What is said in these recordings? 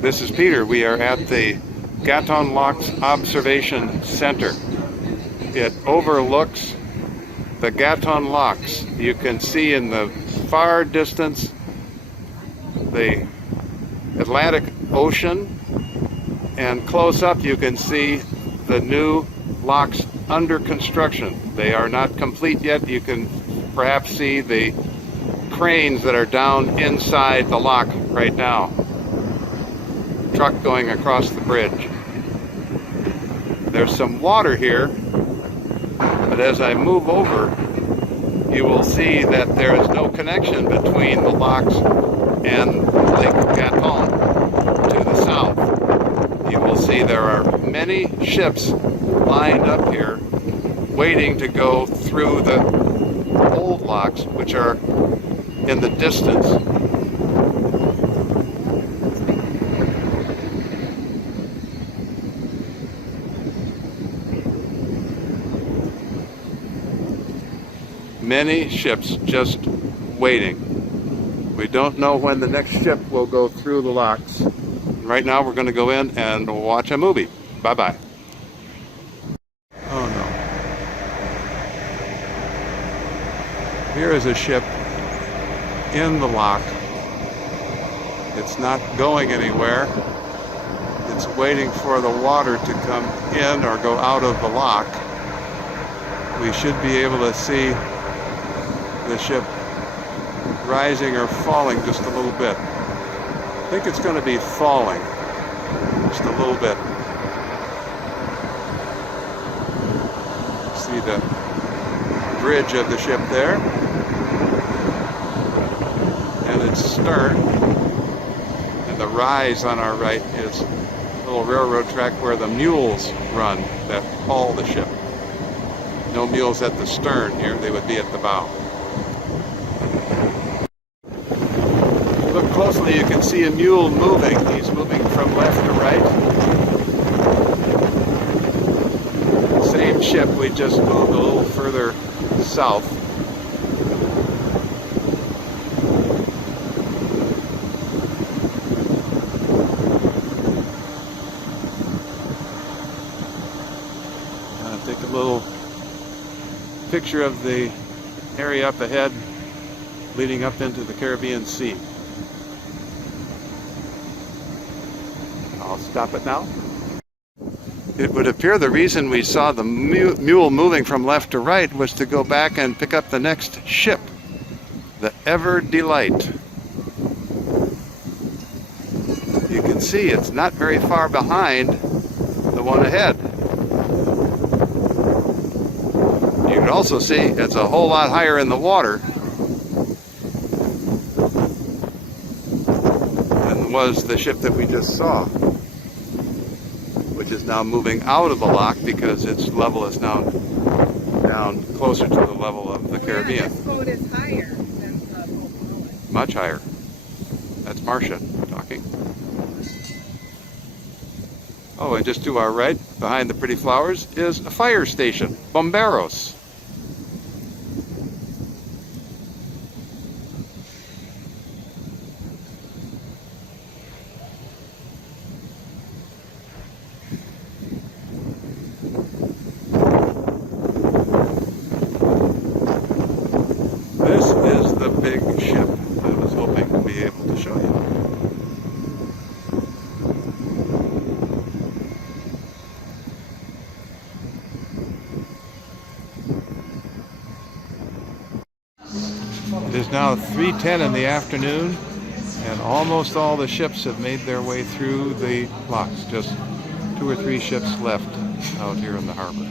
This is Peter. We are at the Gatun Locks Observation Center. It overlooks the Gatun Locks. You can see in the far distance the Atlantic Ocean, and close up you can see the new locks under construction. They are not complete yet. You can perhaps see the cranes that are down inside the lock right now. Truck going across the bridge. There's some water here, but as I move over, you will see that there is no connection between the locks and Lake Gatun to the south. You will see there are many ships lined up here waiting to go through the old locks, which are in the distance. Many ships just waiting. We don't know when the next ship will go through the locks. Right now we're going to go in and watch a movie. Bye-bye. Oh no. Here is a ship in the lock. It's not going anywhere. It's waiting for the water to come in or go out of the lock. We should be able to see the ship rising or falling just a little bit. I think it's going to be falling just a little bit. See the bridge of the ship there and its stern, and the rise on our right is a little railroad track where the mules run that haul the ship. No mules at the stern here, they would be at the bow. Look closely, you can see a mule moving. He's moving from left to right. Same ship, we just moved a little further south. Take a little picture of the area up ahead leading up into the Caribbean Sea. I'll stop it now. It would appear the reason we saw the mule moving from left to right was to go back and pick up the next ship, the Ever Delight. You can see it's not very far behind the one ahead. You can also see it's a whole lot higher in the water than was the ship that we just saw, which is now moving out of the lock because its level is now down closer to the level of the Caribbean. This boat is higher than the boat. Much higher. That's Marcia talking. Oh, and just to our right, behind the pretty flowers, is a fire station, Bomberos. This is the big ship I was hoping to be able to show you. It is now 3:10 in the afternoon, and almost all the ships have made their way through the locks. Just 2 or 3 ships left out here in the harbor.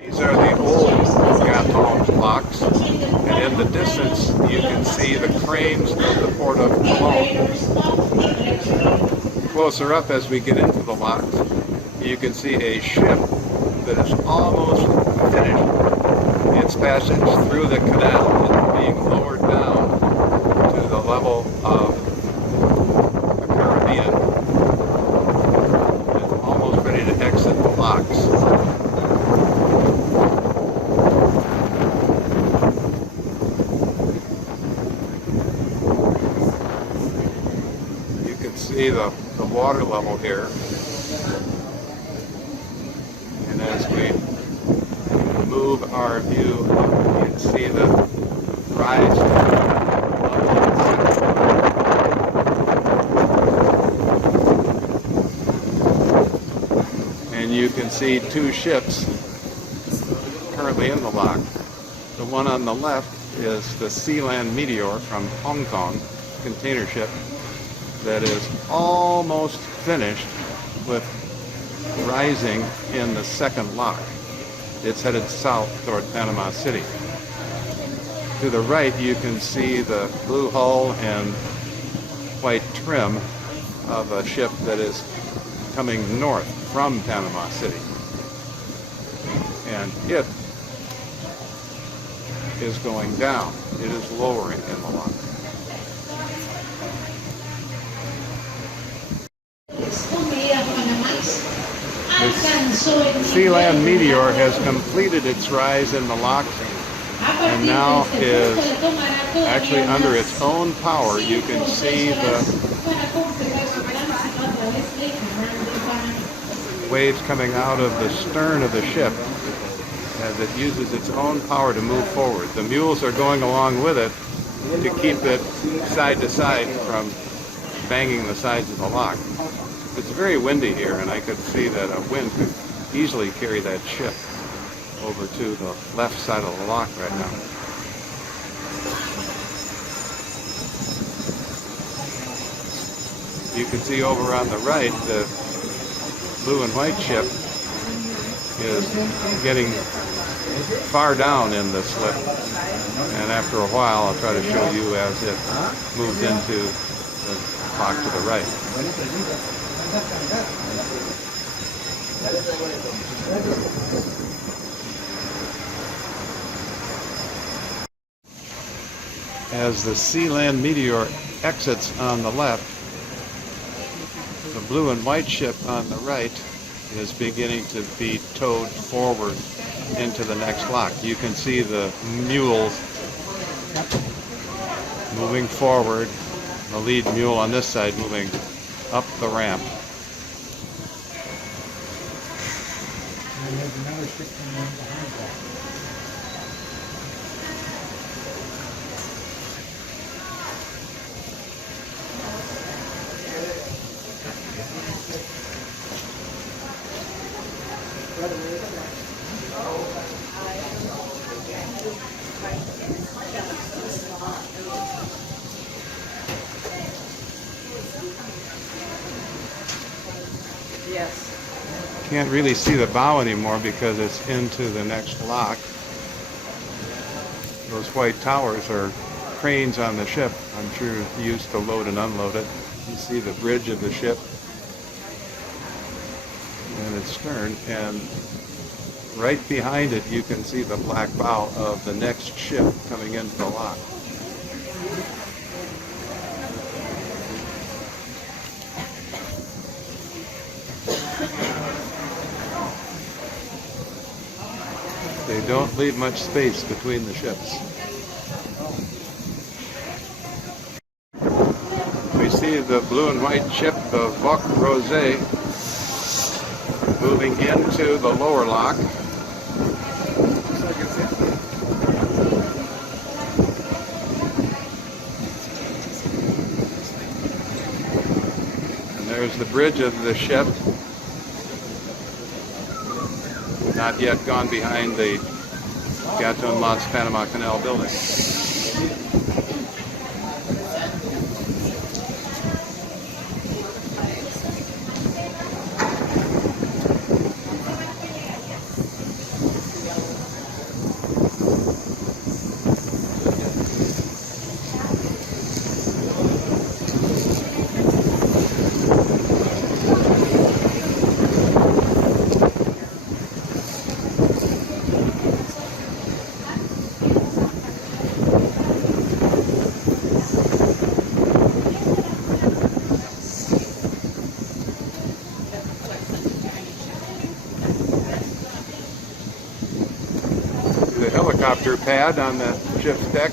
These are the old Gatun locks, and in the distance you can see the cranes of the port of Cologne. Closer up as we get into the locks, you can see a ship that is almost finished its passage through the canal. It's being lowered down to the level of the Caribbean. It's almost ready to exit the locks. water level here. And as we move our view, you can see the rise. And you can see two ships currently in the lock. The one on the left is the Sealand Meteor from Hong Kong, container ship that is almost finished with rising in the second lock. It's headed south toward Panama City. To the right you can see the blue hull and white trim of a ship that is coming north from Panama City. And it is going down. It is lowering in the lock. The Sealand Meteor has completed its rise in the lock and now is actually under its own power. You can see the waves coming out of the stern of the ship as it uses its own power to move forward. The mules are going along with it to keep it side to side from banging the sides of the lock. It's very windy here, and I could see that a wind could easily carry that ship over to the left side of the lock right now. You can see over on the right, the blue and white ship is getting far down in the slip, and after a while I'll try to show you as it moves into the lock to the right. As the Sealand Meteor exits on the left, the blue and white ship on the right is beginning to be towed forward into the next lock. You can see the mules moving forward, the lead mule on this side moving up the ramp. And there's another ship coming in behind that. Yes. Can't really see the bow anymore because it's into the next lock. Those white towers are cranes on the ship. I'm sure used to load and unload it. You see the bridge of the ship and its stern, and right behind it you can see the black bow of the next ship coming into the lock. They don't leave much space between the ships. We see the blue and white ship, the Voc Rosé, moving into the lower lock. And there's the bridge of the ship. Not yet gone behind the Gatun Locks Panama Canal building. The helicopter pad on the ship's deck.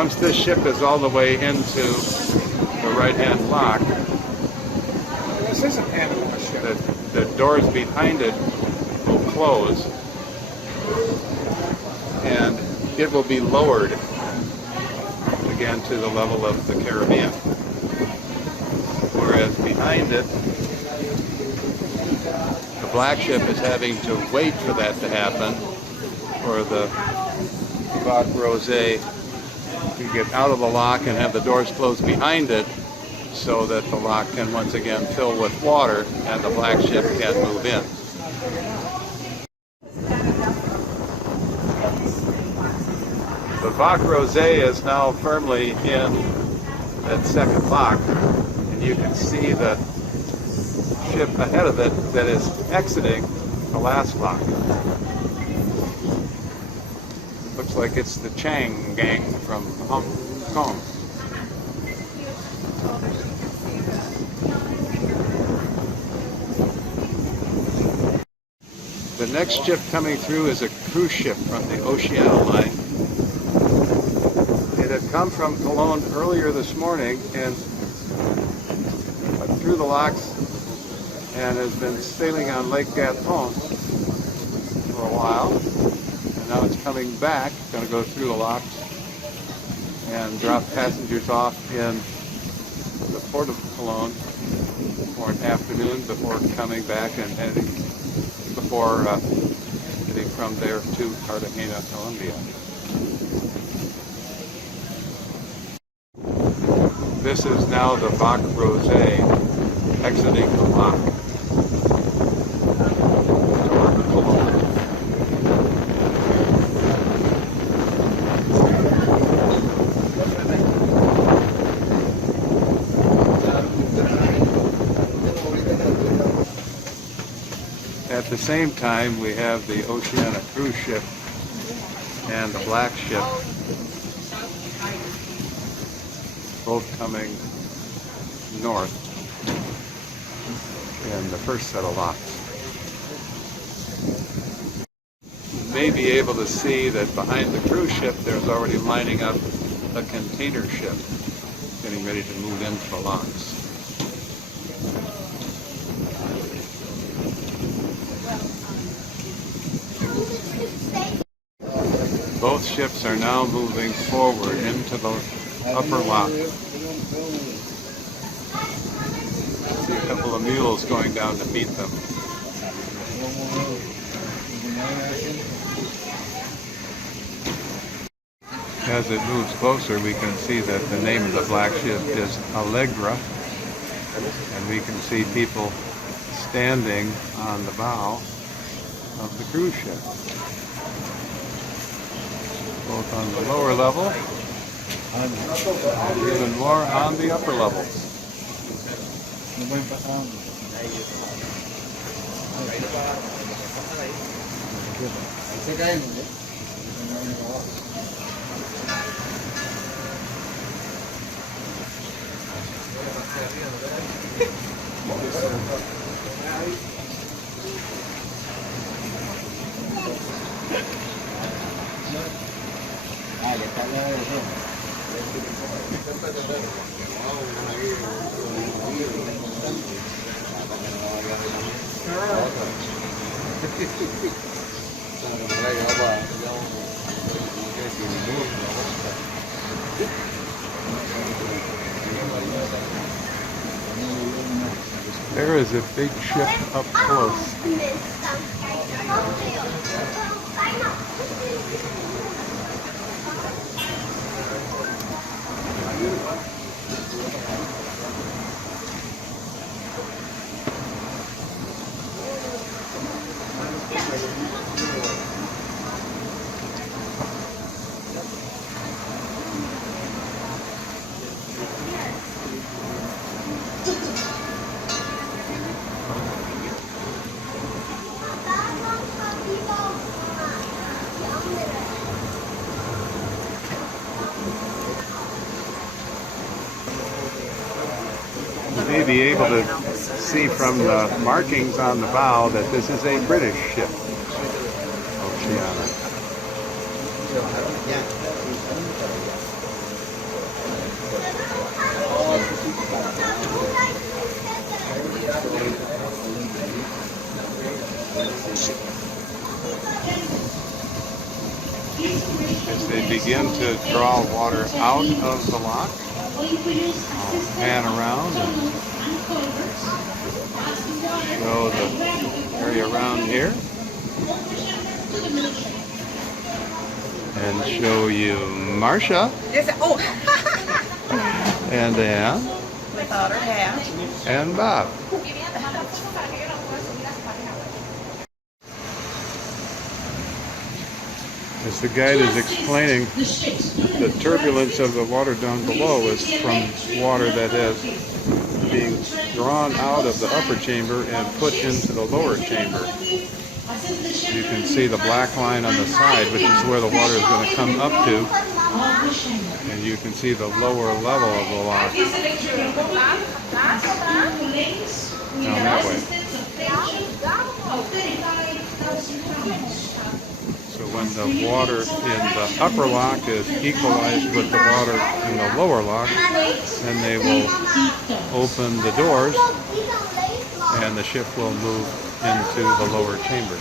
once this ship is all the way into the right-hand lock, This is a Panama ship. the doors behind it will close and it will be lowered again to the level of the Caribbean. Whereas behind it, the black ship is having to wait for that to happen, for the Bac Rosé to get out of the lock and have the doors closed behind it so that the lock can once again fill with water and the black ship can move in. The Bac Rosé is now firmly in that second lock, and you can see the ship ahead of it that is exiting the last lock. Looks like it's the Chang gang from Hong Kong. The next ship coming through is a cruise ship from the Oceania line. It had come from Cologne earlier this morning and through the locks and has been sailing on Lake Gatun for a while. And now it's coming back, going to go through the locks and drop passengers off in the port of Cologne for an afternoon before coming back and heading from there to Cartagena, Colombia. This is now the Bac Rosé exiting the lock toward Cologne. At the same time, we have the Oceania cruise ship and the black ship both coming north in the first set of locks. You may be able to see that behind the cruise ship there's already lining up a container ship getting ready to move into the locks. Both ships are now moving forward into the upper lock. See a couple of mules going down to meet them. As it moves closer, we can see that the name of the black ship is Allegra, and we can see people standing on the bow of the cruise ship, both on the lower level and even more on the upper levels. There is a big ship up close. You may be able to see from the markings on the bow that this is a British ship, Oceania. begin to draw water out of the lock. I'll pan around and show the area around here. And show you Marcia. Oh, And Ann. without her hat. And Bob. As the guide is explaining, the turbulence of the water down below is from water that is being drawn out of the upper chamber and put into the lower chamber. You can see the black line on the side, which is where the water is going to come up to. And you can see the lower level of the lock down that way. So when the water in the upper lock is equalized with the water in the lower lock, then they will open the doors and the ship will move into the lower chamber.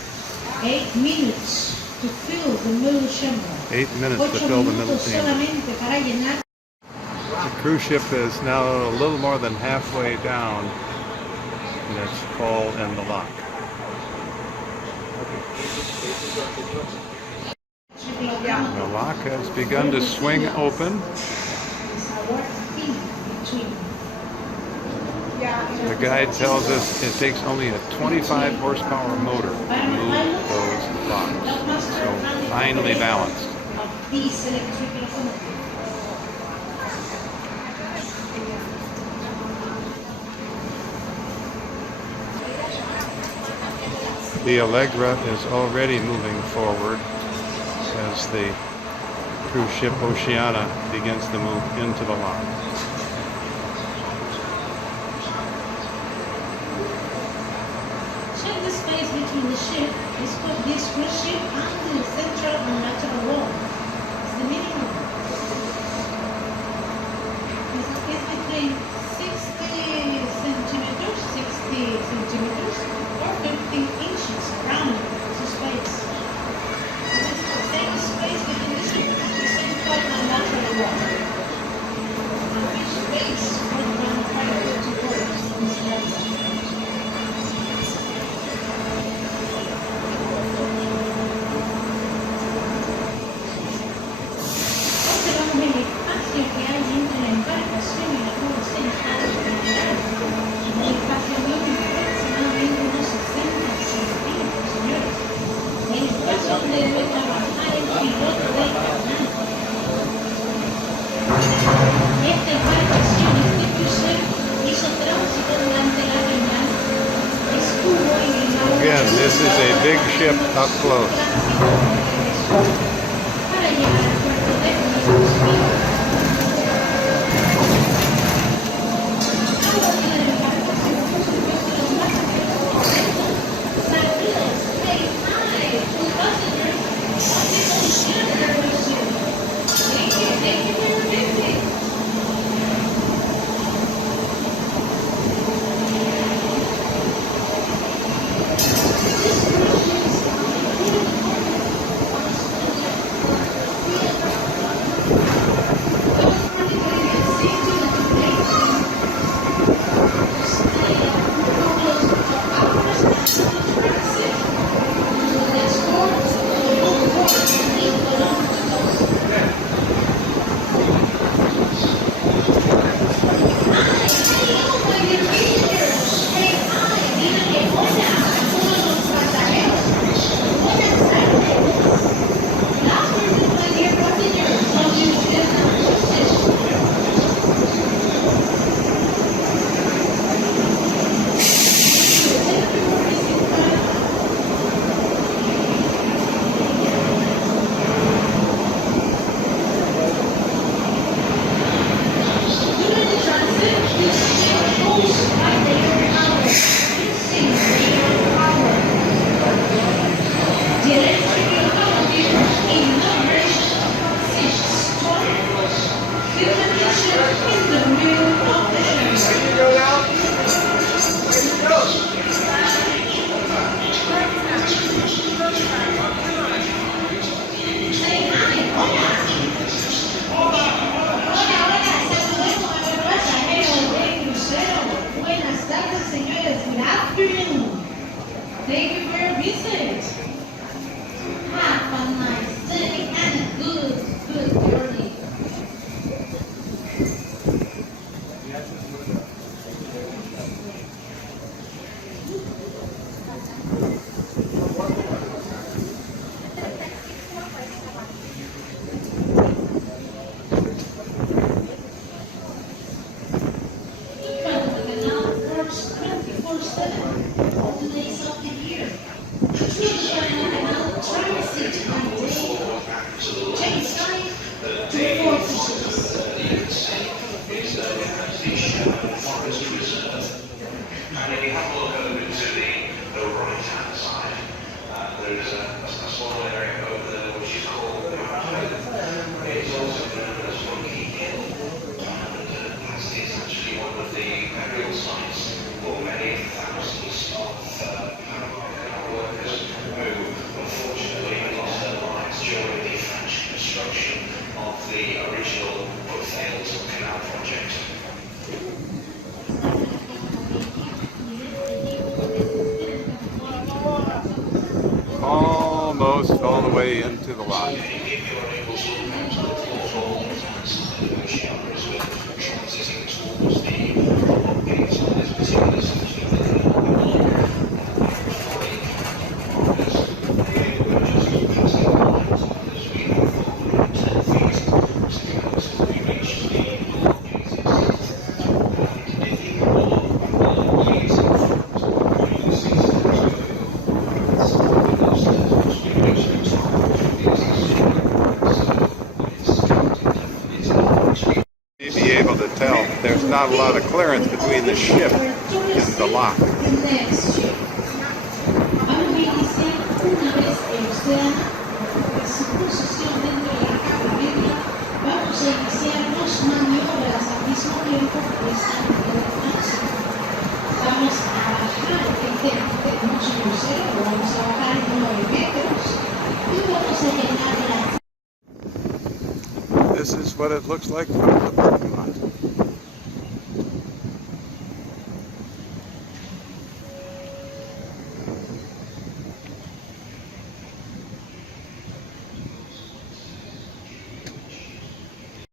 8 minutes to fill the middle chamber. 8 minutes to fill the middle chamber. The cruise ship is now a little more than halfway down and it's full in the lock. The lock has begun to swing open. The guide tells us it takes only a 25 horsepower motor to move those locks. So finely balanced. The Allegra is already moving forward as the cruise ship Oceana begins to move into the lock. Check the space between the ship, this cruise ship, and the central and lateral wall. It's the minimum. It's between 60 centimeters, or 15 inches around the space. Same space between the ship and the central and lateral wall. And which space would run parallel to doors on this area. Again, this is a big ship up close. the burial sites for many thousands of Panama workers who unfortunately lost their lives during the French construction of the original Brookfield Canal project. Almost all the way into the lock. You'd be able to tell there's not a lot of clearance between the ship and the lock. This is what it looks like from the parking lot.